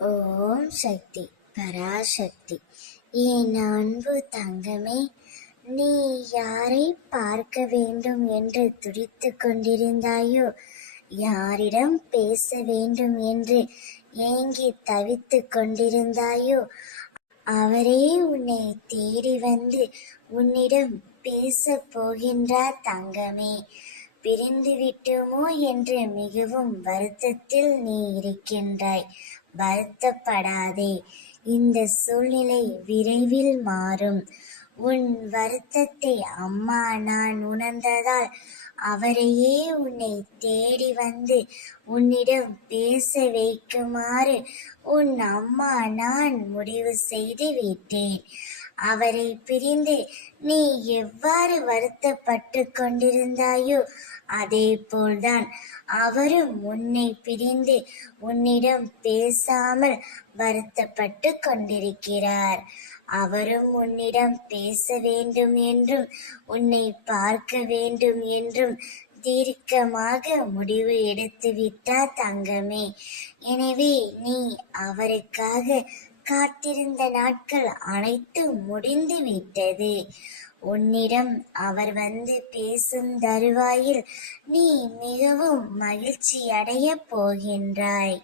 ஓம் சக்தி பராசக்தி. என் அன்பு தங்கமே, நீ யாரை பார்க்க வேண்டும் என்று துடித்துக் கொண்டிருந்தாயோ, யாரிடம் பேச வேண்டும் என்று ஏங்கி தவித்துக் கொண்டிருந்தாயோ, அவரே உன்னை தேடி வந்து உன்னிடம் பேசப் போகின்றார் தங்கமே. பிரிந்து விட்டோமோ என்று மிகவும் வருத்தத்தில் நீ இருக்கின்றாய். வருத்தப்படாதே, இந்த சூழ்நிலை விரைவில் மாறும். உன் வருத்தத்தை அம்மா நான் உணர்ந்ததால் அவரையே உன்னை தேடி வந்து உன்னிடம் பேச வைக்குமாறு உன் அம்மா நான் முடிவு செய்து விட்டேன். அவரை பிரிந்து நீ எவ்வாறு வருத்தப்பட்டு கொண்டிருந்தாயோ அதே போல்தான் அவரும் உன்னை பிரிந்து உன்னிடம் பேசாமல் வருத்தப்பட்டு கொண்டிருக்கிறார். அவரும் உன்னிடம் பேச வேண்டும் என்றும் உன்னை பார்க்க வேண்டும் என்றும் தீர்க்கமாக முடிவு எடுத்து விட்டார் தங்கமே. எனவே நீ அவருக்காக காத்திருந்த நாட்கள் அனைத்தும் முடிந்து விட்டது. உன்னிடம் அவர் வந்து பேசும் தருவாயில் நீ மிகவும் மகிழ்ச்சி அடைய போகின்றாய்.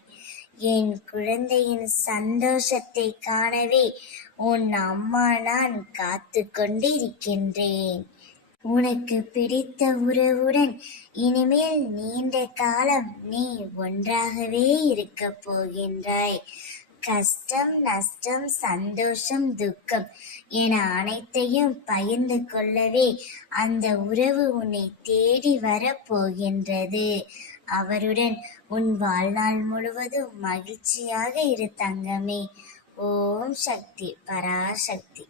என் குழந்தையின் சந்தோஷத்தை காணவே உன் அம்மா நான் காத்து கொண்டு இருக்கின்றேன். உனக்கு பிடித்த உறவுடன் இனிமேல் நீண்ட காலம் நீ ஒன்றாகவே இருக்க போகின்றாய். கஷ்டம், நஷ்டம், சந்தோஷம், துக்கம் என அனைத்தையும் பகிர்ந்து கொள்ளவே அந்த உறவு உன்னை தேடி வரப் போகின்றது. அவருடன் உன் வாழ்நாள் முழுவதும் மகிழ்ச்சியாக இரு தங்கமே. ஓம் சக்தி பராசக்தி.